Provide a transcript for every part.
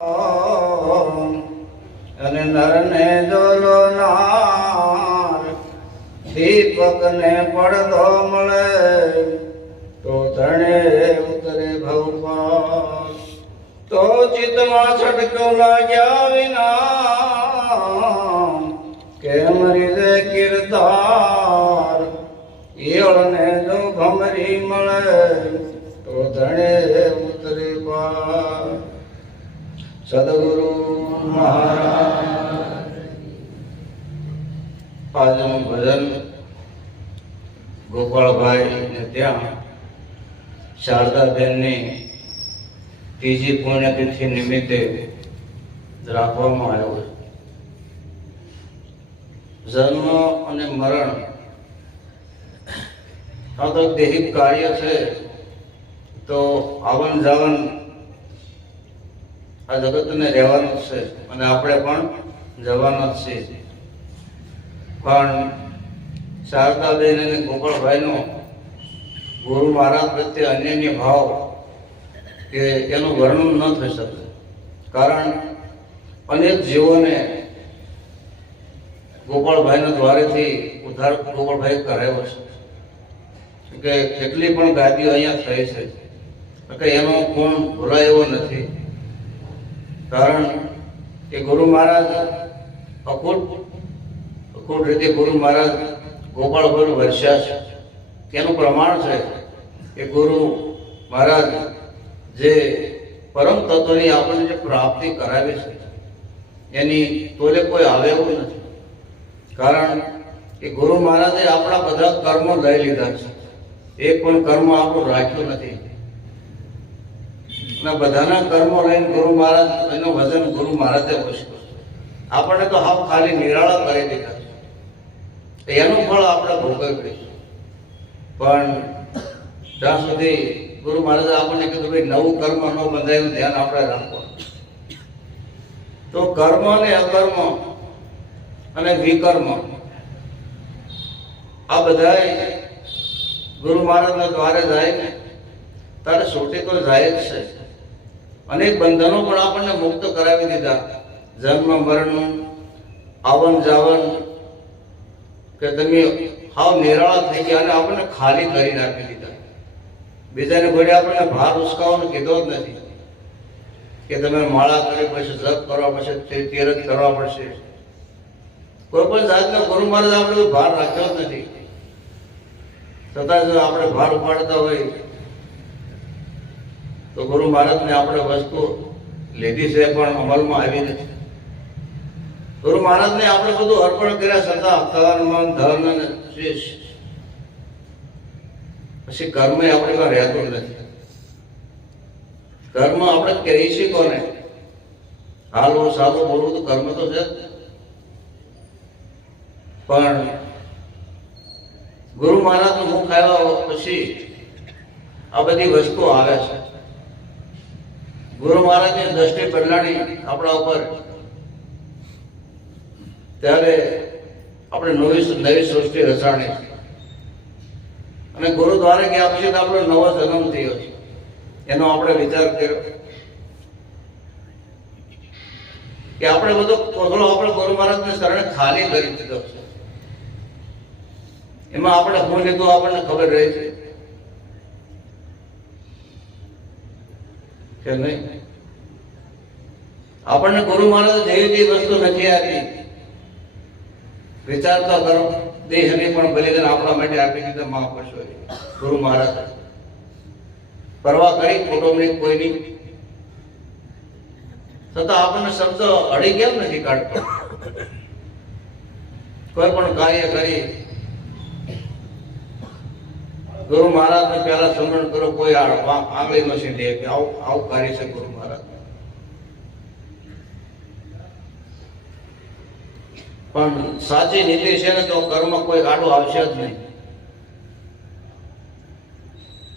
અને નરને જોલો નાર દીપક ને પડદો મળે તો ધણે ઉતરે ભવપાલ. તો ચિત્તમાં છટકો લાગ્યા વિના કેમ રીજે કીર્તાર. ઈયળને જો ભમરી મળે તો ધણે ઉતરે પાર. સદગુરુ મહારાજ. આજનું ભજન ગોપાળભાઈ ને ત્યાં શારદાબેનની ત્રીજી પુણ્યતિથિ નિમિત્તે રાખવામાં આવ્યો છે. જન્મ અને મરણ આ તો દૈહિક કાર્ય છે, તો આવન જાવન આ જગતને રહેવાનું જ છે અને આપણે પણ જવાના જ છીએ. પણ શારદાબેન અને ગોપાળભાઈનો ગુરુ મહારાજ પ્રત્યે અન્યન્ય ભાવ કે એનું વર્ણન ન થઈ શકે. કારણ અનેક જીવોને ગોપાળભાઈના દ્વારેથી ઉદ્ધાર ગોપાળભાઈ કરાવ્યો છે કે કેટલી પણ ગાદીઓ અહીંયા થઈ છે કે એનો ગુણ ભૂલાય એવો નથી. કારણ કે ગુરુ મહારાજ અખૂટ રીતે ગુરુ મહારાજ ગોપાળભાઈ વર્ષ્યા છે. તેનું પ્રમાણ છે કે ગુરુ મહારાજ જે પરમ તત્વની આપણને જે પ્રાપ્તિ કરાવી છે એની તોલે કોઈ આવે એવું નથી. કારણ કે ગુરુ મહારાજે આપણા બધા કર્મો લઈ લીધા છે, એક પણ કર્મ આપણું રાખ્યું નથી. અને બધાના કર્મો લઈને ગુરુ મહારાજ એનું વજન ગુરુ મહારાજે પૂછ્યું. આપણને તો હાવ ખાલી નિરાળા કરી દીધા છે, એનું ફળ આપણે ભોગવીશું. પણ જ્યાં સુધી ગુરુ મહારાજે આપણને કીધું ભાઈ નવું કર્મ ન બંધાય એનું ધ્યાન આપણે રાખવાનું. તો કર્મ અને અકર્મ અને વિકર્મ આ બધા ગુરુ મહારાજના દ્વારે જાય ને તારે છૂટી તો જાય જ છે. અનેક બંધનો પણ આપણને મુક્ત કરાવી દીધા. જન્મ મરણનું આવન જાવન કે તમે હાવ નિરાળા થઈ ગયા અને આપણને ખાલી કરી નાખી દીધા. બીજાને ઘોડે આપણને ભાર ઉસકાવવાનો કીધો જ નથી કે તમે માળા કરવી પડશે, જપ કરવા પડશે, તીરથ કરવા પડશે. કોઈ પણ જાતનો ગુરુ મહારાજ આપણે ભાર રાખ્યો જ નથી. છતાં જો આપણે ભાર ઉપાડતા હોય તો ગુરુ મહારાજને આપણે વસ્તુ લીધી છે પણ અમલમાં આવી નથી. ગુરુ મહારાજને આપણે બધું અર્પણ કર્યા છતાં તન મન ધન અને શીશ પછી કર્મ આપણી પાસે રહેતું નથી. કર્મ આપણે કહીએ છીએ કોને? હાલવું સાલું બોલવું તો કર્મ તો છે. પણ ગુરુ મહારાજનું મુખ આવ્યા પછી આ બધી વસ્તુ આવે છે. ગુરુ મહારાજની દ્રષ્ટિ બદલાણી આપણા ઉપર ત્યારે આપણે નવી સૃષ્ટિ રચાણી અને ગુરુ દ્વારે ગયા પછી આપણો નવો જન્મ થયો છે. એનો આપણે વિચાર કર્યો કે આપણે બધો કોથળો આપણે ગુરુ મહારાજને શરણે ખાલી કરી દીધો છે. એમાં આપણે શું લીધું આપણને ખબર રહે છે કે નહીં? આપણને ગુરુ મહારાજ જેવી વસ્તુ નથી આપી. વિચાર તો કરો, દેહની પણ બલિદાન આપણા માટે આપી દીધા મહાપુરુષો ગુરુ મહારાજ. પરવા કરી કુટુંબની કોઈની, છતાં આપણને શબ્દ અડી કેમ નથી કાઢતો? કોઈ પણ કાર્ય કરી ગુરુ મહારાજને પહેલા સ્મરણ કરો, કોઈ આંગળી નો સીંધે કે આવું કાર્ય છે ગુરુ મહારાજ. પણ સાચી નીતિ છે ને તો કર્મ કોઈ આડું આવશે જ નહીં.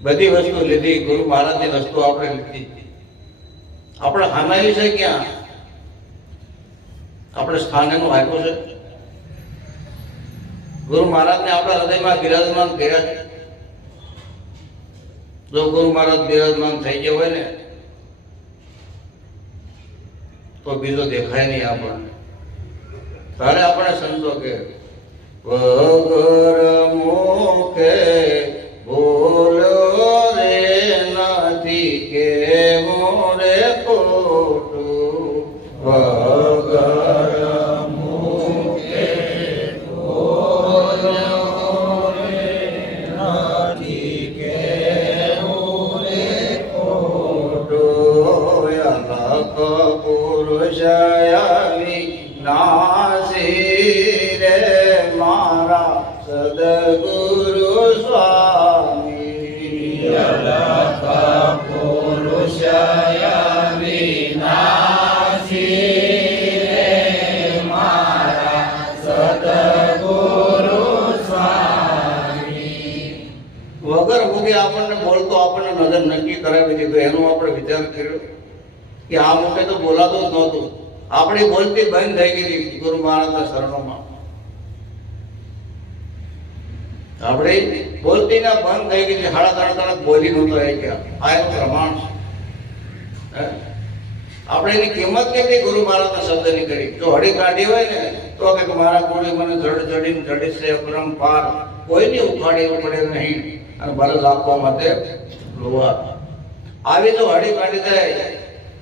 બધી વસ્તુ લીધી, ગુરુ મહારાજની વસ્તુ આપણે લીધી. આપણે હાનાવી છે ક્યાં? આપણે સ્થાનેનું આપ્યું છે. ગુરુ મહારાજને આપણા હૃદયમાં બિરાજમાન કર્યા છે. જો ગુરુ મહારાજ બિરાજમાન થઈ ગયા હોય ને તો બીજો દેખાય નહીં આપણને. તારે આપણે સંતો કે વગર મુખે બોલો રે નથી કે મોરે ખોટું. વગર મુખે બોલો રે નથી કે મોરે ખોટું. અલખ પુરુષ નાસી રે મારા સદગુરુ સ્વામી. અલખ પુરુષ વિનાશી રે મારા સદગુરુ સ્વામી. વગર મુખે આપણને બોલતો આપણને નજર નક્કી કરાવી દીધું. એનો આપણે વિચાર કર્યો કે આ મુખે તો બોલાતું જ નહોતું. આપણી બોલતી બંધ થઈ ગઈ ગુરુ મહારાજના શરણોમાં. આપણી બોલતી ના બંધ થઈ ગઈ. હાડા ત્રણ બોલી નહોતો રહી ગયા. આ એક પ્રમાણ છે. આપણે એની કિંમત કેટલી ગુરુ મહારાજના શબ્દની કરી. જો હળી કાઢી હોય ને તો કે મારા ગુરુ મને જડીને જડીશે પરંપાર, કોઈની ઉખાડી ઉપડે નહીં અને ભલે લાખવા માટે લોવા. આવી જો હળી કાઢી જાય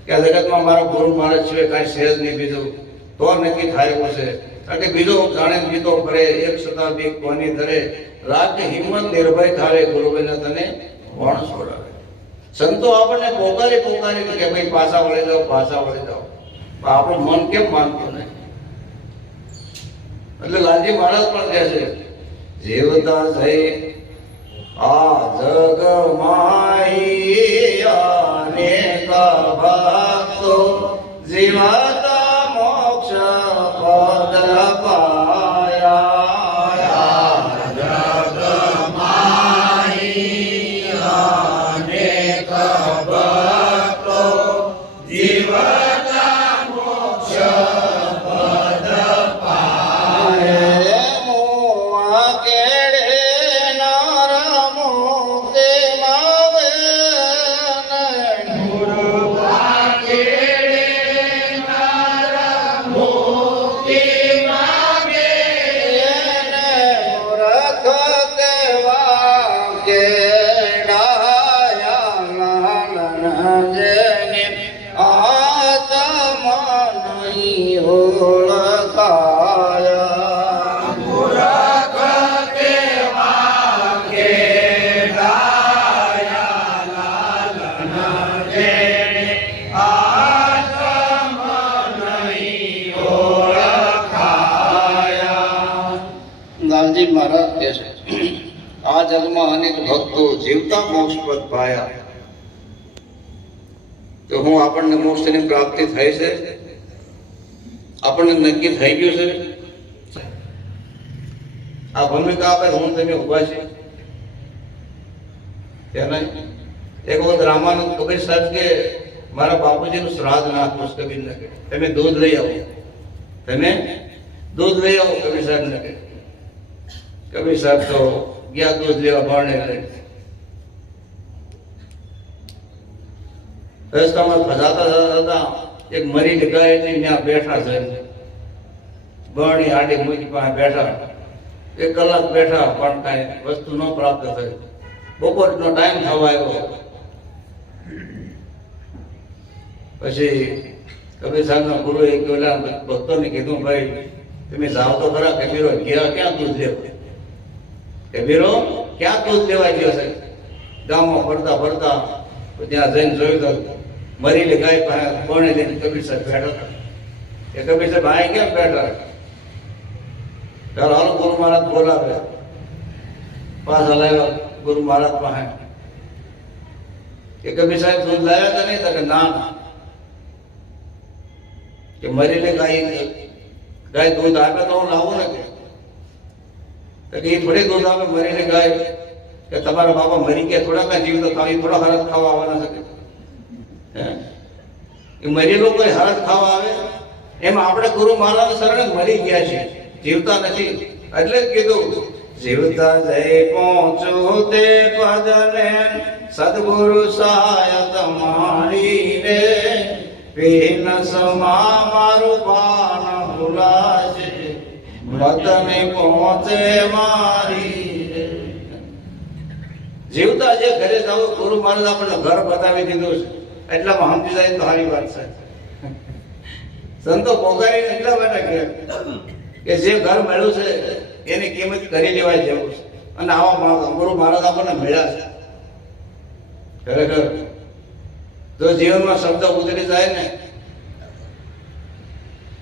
કે જગતમાં મારો ગુરુ મહારાજ સિવાય કાંઈ સહેજ નહીં બીજું, તો નક્કી થાય એવું છે. કારણ કે બીજો જાણે બીજો કરે એક શતાબ્દી કોની ધરે, રાજ હિંમત નિર્ભય થાવે ગુરુબેને તને કોણ છોડાવે. સંતો આપણને પોકારી કે ભાઈ પાછા વળી જાઓ, પાછા વળી જાઓ. આપણું મન કેમ માનતું નહીં? એટલે લાલજી મહારાજ પણ કહે છે જીવતા જઈ આ જગ માહી અનેક ભક્તો જીવતા મોક્ષ પદ પાયા. જગ માહી અનેક ભક્તો જીવતા મોક્ષ પદ પાયા. મોવા કેડે નર મુક્તિ માવે મોવા કેડે નર મુક્તિ માગે મૂર્ખ કેવા કેડાયા લાલન જેને આત્મા નહીં ઓળખાયા. મૂર્ખ કેવા કેડાયા લાલન જેને આત્મા નહીં ઓળખાયા. લાલજી મહારાજ કહે છે આ જગમાં અનેક ભક્તો જીવતા મોક્ષ પદ પાયા. તો હું આપણને મોક્ષની પ્રાપ્તિ થઈ છે, આપણને નક્કી થઈ ગયું છે. આ ભૂમિકા આપે હું તમે ઉભા છે ત્યાં એક વખત રામાનંદ કબીર સાહેબ કે મારા બાપુજીનું શ્રાદ્ધ નાખવું છે. કબીર ને તમે દૂધ લઈ આવો, તમે દૂધ લઈ આવો કબીર સાહેબ ને. કબીર સાહેબ તો ગયા દૂધ લેવા ભરણે લઈ. રસ્તામાં ફસાતા હતા એક મરીને ગાય ત્યાં બેઠા છે. બરણી આડી મૂકી પાસે બેઠા, 1 કલાક બેઠા પણ કાંઈ વસ્તુ ન પ્રાપ્ત થઈ. બપોરનો ટાઈમ થવા આવ્યો. પછી કબીર સાહેબના ગુરુએ પેલા ભક્તોને કીધું ભાઈ તમે જાઓ તો ખરા. કબીરો ક્યાં દૂધ લેવા? કબીરો ક્યાં દૂધ લેવા ગયો છે? ગામમાં ફરતા ત્યાં જઈને જોયું તો મરીને ગાય પાસે કોણે લઈને કબીર સાહેબ બેઠા હતા. એ કબીર સાહેબ અહીં કેમ બેઠા? ચાલો હાલો ગુરુ મહારાજ બોલાવે. પાછા લાવ્યા ગુરુ મહારાજ પાસે. કે કબીર સાહેબ દૂધ લાવ્યા હતા નહીં? તો કે ના. કે મરીને ગાય દૂધ આપે તો હું લાવું ને. કે એ થોડી દૂધ આપે મરીને ગાય. કે તમારા બાપા મરી ગયા થોડા કાંઈ જીવ તો ખાવી, થોડા હરત ખાવા આવવાના છે. એ મરેલો કોઈ હરત ખાવા આવે? એમ આપણે ગુરુ મહારાજ શરણે મરી ગયા છે, જીવતા નથી. એટલે જ કીધું જીવતા જઈ પહોંચો તે પદને સદગુરુ સહાય તમારી રે. પીન સમા મારું પાન ભૂલાશે મતને પહોંચે મારી જીવતા જે ઘરે જાવ ગુરુ મહારાજ આપણને ઘર બતાવી દીધું છે એટલામાં સમજી જાય તો સારી વાત છે. સંતો પોગારીને એટલા માટે કે જે ઘર મળ્યું છે એની કિંમત કરી લેવાય જેવું છે અને આવા ગુરુ મહારાજ આપણને મળ્યા છે. ખરેખર જો જીવનમાં શબ્દ ઉતરી જાય ને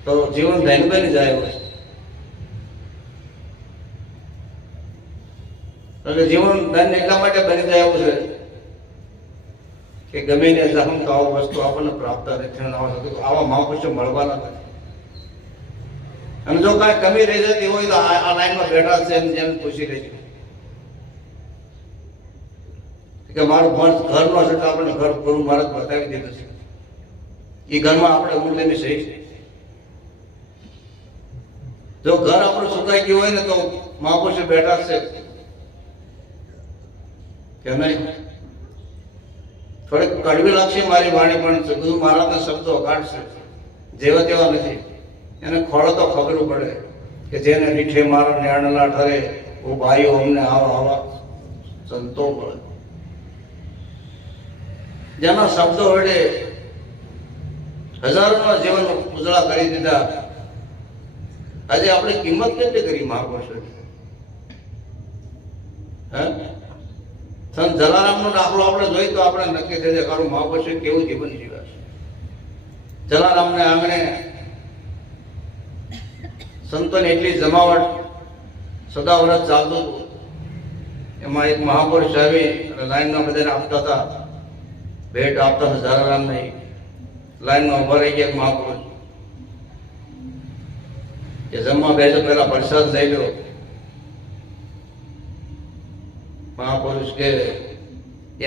તો જીવન ધન બની જાય એવું છે. એટલે જીવન ધન એટલા માટે બની જાય એવું છે કે ગમે ને જહમ તો આવું વસ્તુ આપણને પ્રાપ્ત નથી આવા મહાપુરુષો મળવાના નથી. અને જો કાંઈ કમી રહી જતી હોય તો આ લાઈનમાં બેઠા છે જેમ પૂછી લેજો કે મારું ઘર નો છે તો આપણને ઘર ગુરુ મહારાજ બતાવી દીધું છે. એ ઘરમાં આપણે મૂલ્યની સહી છે. જો ઘર આપણું સુકાઈ ગયું હોય ને તો મહાપુરુષો બેઠા છે કે નહીં. થોડીક કડવી લાગશે મારી વાણી પણ ગુરુ મહારાજના શબ્દો કાઢશે જેવા તેવા નથી. એને ખોળો તો ખબર પડે કે જેને રીઠે મારો ન્યાણલા ઠરે ઓ ભાઈઓ અમને આવા આવા સંતો મળે જેના શબ્દો વડે હજારોના જીવન ઉજળા કરી દીધા. આજે આપણે કિંમત કેટલી કરી મહાપુરુષો. સંત જલારામનો દાખલો આપણે જોઈ તો આપણે નક્કી થઈ જાય કારું મહાપુરુષે કેવું જીવન જીવ્યા છે. જલારામને આંગણે સંતોની એટલી જમાવટ સદા વર્ષ ચાલતું હતું. એમાં એક મહાપુરુષ આવી અને લાઈનમાં બધાને આપતા હતા, ભેટ આપતા હતા જલારામને. લાઈનમાં ઉભા રહી ગયા મહાપુરુષ કે જમવા બેસો પહેલા પ્રસાદ લઈ લો. મહાપુરુષ કે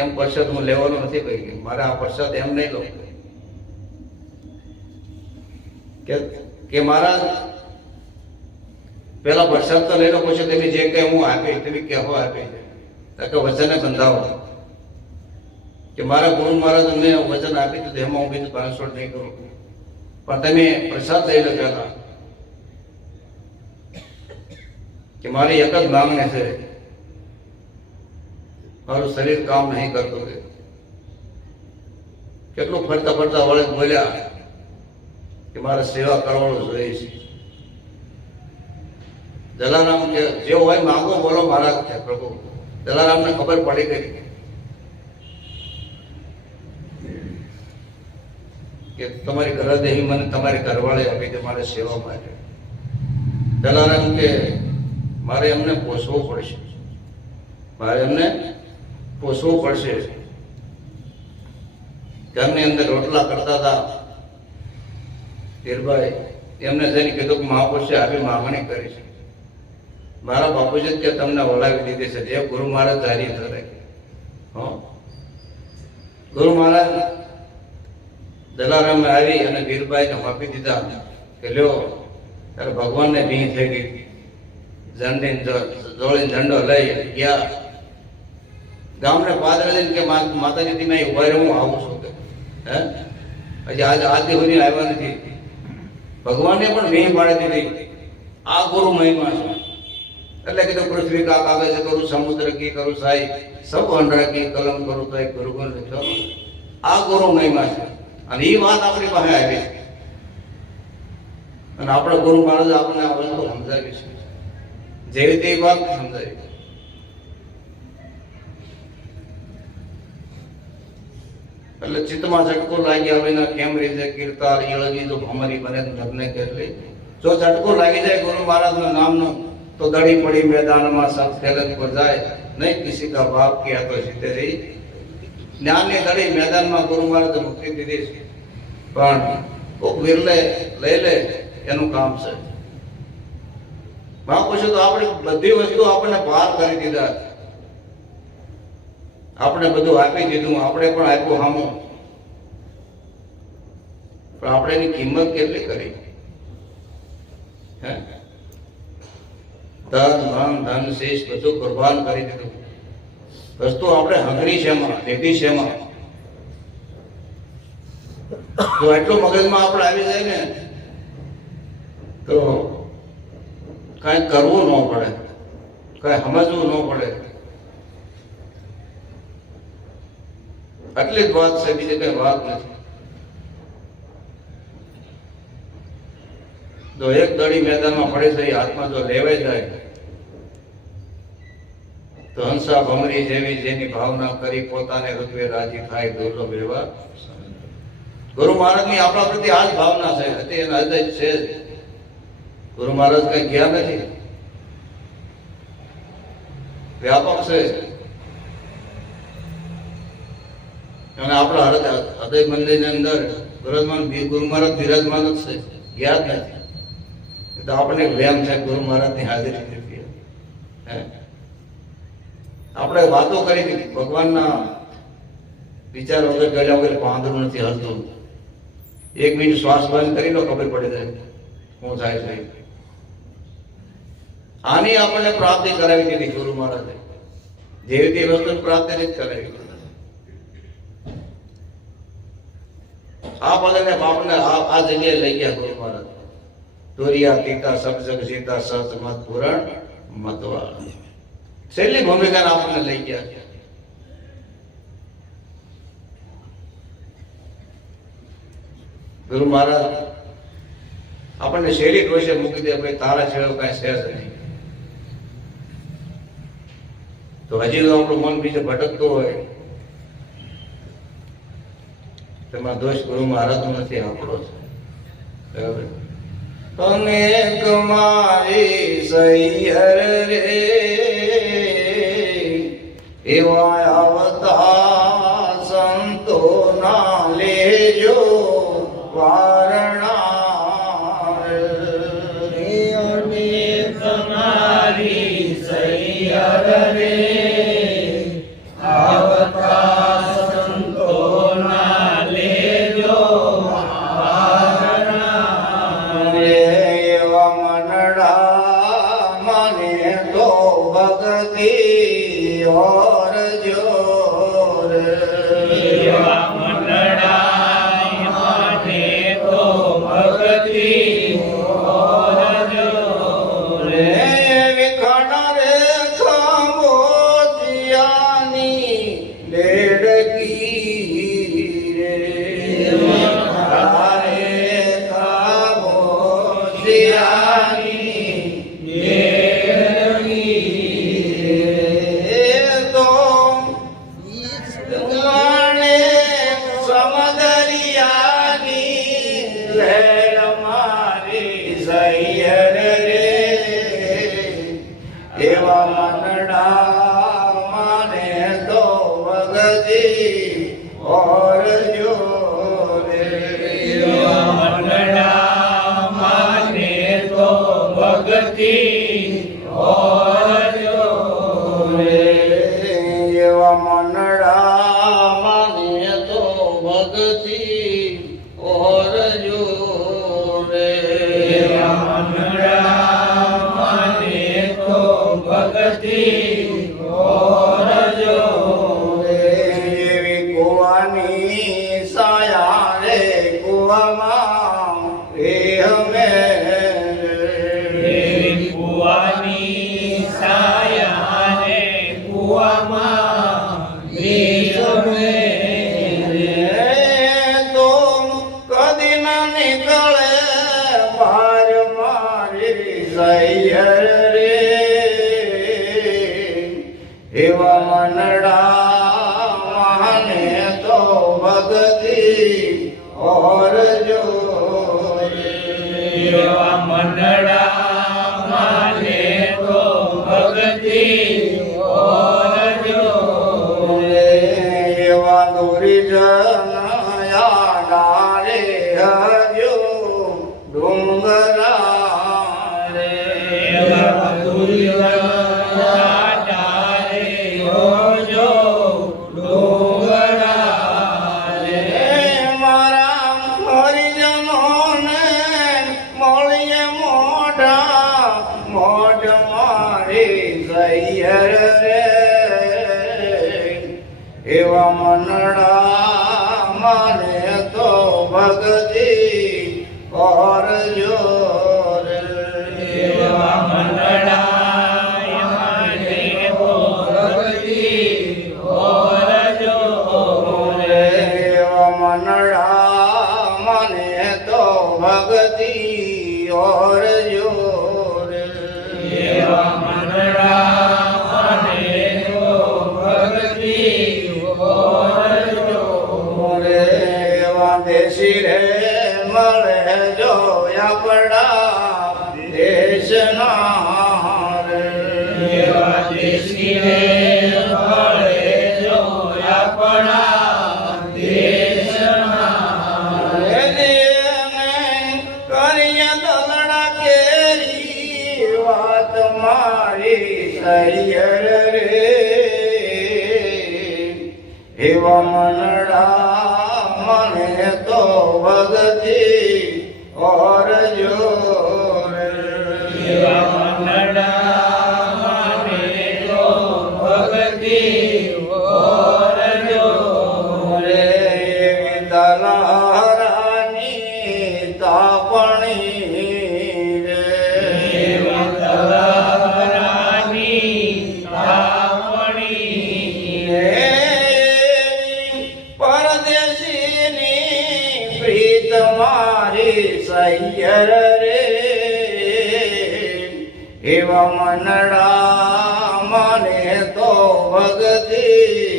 એમ પ્રસાદ હું લેવાનો નથી કહી મારે આ પ્રસાદ એમ નહીં લો કે મારા પેલા પ્રસાદ તો લઈ લો પછી તમે જે કઈ હું આપી તમે કહેવા આપી કે વચને બંધાવો કે મારા ગુરુ મહારાજ મેં વચન આપી દીધું એમાં હું બીજું ભાંસોડ નહીં કરું પણ તમે પ્રસાદ લઈ લો પેલા કે મારી એક જ માંગણી છે મારું શરીર કામ નહીં કરતું. કેટલું ફરતા ફરતા વળે બોલ્યા કે મારે સેવા કરવાનું જોઈએ છે. જલારામ કે જે હોય માંગો બોલો મહારાજ કે પ્રભુ. જલારામને ખબર પડી ગઈ કે તમારી ઘરદેહી મને તમારી ઘરવાળે આપી દે મારે સેવા માટે. જલારામ કે મારે એમને પોષવું પડશે, મારે એમને પોષવું પડશે. ઘરની અંદર રોટલા કરતા હતા હીરભાઈ, એમને જઈને કીધું કે મહાપુરુષે આવી માંગણી કરી છે. મારા બાપુજી કે તમને વળાવી દીધી છે જે ગુરુ મહારાજ ધારી ધરે. ગુરુ મહારાજ જલારામે આવી અને વીરભાઈને આપી દીધા કે લ્યો. ત્યારે ભગવાનને ભીં થઈ ગઈ. ઝંડી જોડી ઝંડો લઈ ગયા ગામને પાદરે લઈને કે માતાજી તમે ઉભા રહે હું આવું છું. હજી આજે આદિ સુધી આવ્યા નથી. ભગવાનને પણ ભીં પાડી દીધી. આ ગુરુ મહિમા છે. એટલે કીધું પૃથ્વી કા કાગજ કરું સમુદ્ર કી કરું સાઈ સબ અંડરા કી કલમ કરું તો ગુરુ ગુણ લખો. આ ગુરુ મહિમા છે અને એ વાત આપણી પાસે આવી અને આપણે ગુરુ મહારાજ આપણને આ વસ્તુ સમજાવી છે. જેવી તે વાત સમજાવી. એટલે ચિત્તમાં ઝટકો લાગી આવે ને કેમ રીતે કીર્તાર ઈળવી તો ભમરી બને ધરને કેટલી. જો ઝટકો લાગી જાય ગુરુ મહારાજના નામનો તો દડી પડી મેદાનમાં સંત ખેલત પર જાય નહીં કિસી કા બાપ કિયા તો જીતે રહી. જ્ઞાનની દડી મેદાનમાં ગુરુ મહારાજે મૂકી દીધી છે પણ કોક વિરલે લઈ લે એનું કામ છે. મહાપુરુષો તો આપણી બધી વસ્તુ આપણને પાર કરી દીધા. આપણે બધું આપી દીધું, આપણે પણ આપ્યું સામું, પણ આપણે એની કિંમત કેટલી કરી. ધન મન ધન શેષ બધું કુરબાન કરી દીધું. વસ્તુ આપણે હંગરી છે એમાં, લીધી છે એમાં. જો એટલું મગજમાં આપણે આવી જાય ને તો કાંઈ કરવું ન પડે, કાંઈ સમજવું ન પડે. આટલી જ વાત છે, બીજી કઈ વાત નથી. જો એક દડી મેદાનમાં પડે છે એ હાથમાં જો લેવાઈ જાય તો હંસા ભમરી જેવી જેની ભાવના કરી પોતાને ઋત્વે રાજી થાય દુર્લભ એવા. ગુરુ મહારાજની આપણા પ્રત્યે આ જ ભાવના છે, હતી એના હૃદય છે જ. ગુરુ મહારાજ કઈ ગયા નથી, વ્યાપક છે અને આપણા હૃદય મંદિરની અંદર ગુરુ મહારાજ બિરાજમાન જ છે, ગયા જ નથી. તો આપણે વ્યામ છે ગુરુ મહારાજની હાજરી નથી. આપણે વાતો કરી હતી ભગવાનના વિચાર વગર કર્યા વગર વાંધો નથી હલતું. 1 મિનિટ શ્વાસ બંધ કરી લો, ખબર પડી જાય શું થાય છે. આની આપણને પ્રાપ્તિ કરાવી દીધી ગુરુ મહારાજે, જેવી તે વસ્તુ પ્રાપ્તિ નથી કરાવી. આ બધાને બાપને આ જગ્યાએ લઈ ગયા ગુરુ મહારાજ. દોરિયા તીતા સબજગ સીતા સત મત પુરાણ મતવાળ, છેલ્લી ભૂમિકાને આપણને લઈ ગયા. ગુરુ મહારાજ આપણને શેરી ડોશે મૂકી દે, ભાઈ તારા છેડો કઈ છે જ નહીં. તો હજી તો આપણું મન બીજે ભટકતું હોય, તેમાં દોષ ગુરુ મહારાજ નથી, આપણો છે. બરાબર. અનેક મારી સૈયર રે એવા આવતા સંતો ના લેજો વારણા. અનેક મારી સૈયર રે આવતા સંતો ના લેજો વારણા. એવા મનડા મને તો ભક્તિ ઓર જોર. એવા મંડળા મને તો ભક્તિ ઓર જોર. વિખણ રે ખામોચિયાની લેડકી રે. રે ખામોચિયાની તો ગણે સમદરિયાની લહેર મારી સૈયર રે એવા મનડા માને તો ભગતી ઓર જો રે. એવા મંડળા મને તો ભક્તિ ઓર જોર. એવા મનડા માને તો ભગતી ઓર જો રે. એવા મંડળા મને તો ભક્તિ ઓર જોર. એવી કુવાની સાયા રે કુવામાં અમે એવી કુવાની સાયા રે કુવામાં વિષમે. તો કદી ના નીકળે બાર મારી સૈયર રે એવા મનડા માને તો ભગતી ઓર જો રે. એવા મંડળા મને તો ભક્તિ ઓર જોર. એવા દોરી જનાયા રે હજો ડુંગરા રે. એવા और जोर એવા મંડળા માને તો ભક્તિ ઓરજો રે. मनड़ा मने तो भक्ति और जोर એવા મંડળા માને તો ભક્તિ ઓરજો रे देशी रे मले जो या पड़ा देश रे એવા દેશી રે મળે જો આપણા દેશના કરીએ દલડા કેરી વાત મારી સૈયર રે એવા મનડા મને તો ભગતી ઓર જોર એવા મંડળા માને તો ભક્તિ ઓરજો રે દલહરાની તાપણી રે એવા તલવારની તાપણી પરદેશીની પ્રીત મારી સૈયર રે એવા મનડા મને તો ભગતી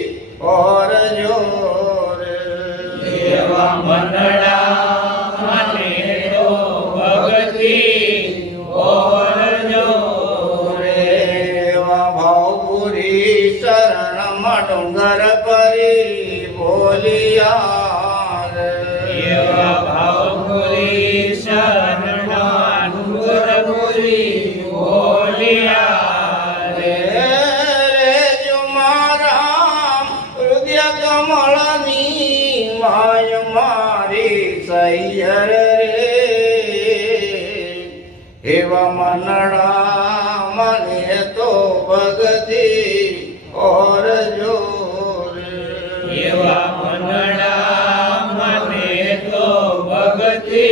ઓર જોર એવા મંડળા માને તો ભક્તિ ઓરજો એવા ભાવપુરી શરણમાં ડુંગર પરી બોલિયા એવા ભાવપુરી શરણના ડુંગરપુરી બોલ્યા રે જો મારા હૃદય કમળની માય મારી સૈયર રે એવા મનડા મને તો ભગતી ઓર જોર એવા મંડળા માને તો ભક્તિ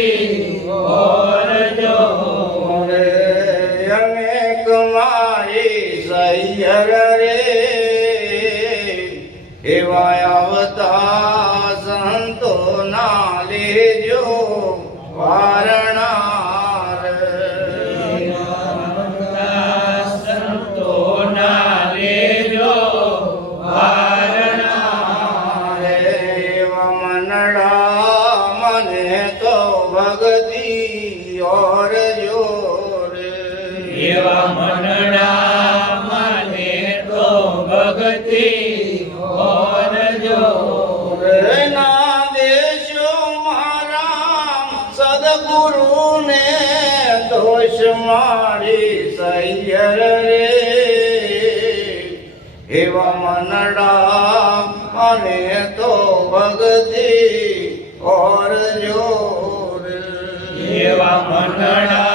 ઓરજો રે અનેક મારી સૈયર રે એવા આવતા સંતો ના લેજો વારણાર સંતોના લેજો વારણા એવા મનડા મને તો ભગતી ઓર જોર એવા મંડળા માને તો ભક્તિ ઓરજો ના દેશો મારા સદગુરુને દોષ મારી સૈયર રે એવા મનડા મને તો ભગતી ઓર જોર એવા મંડળા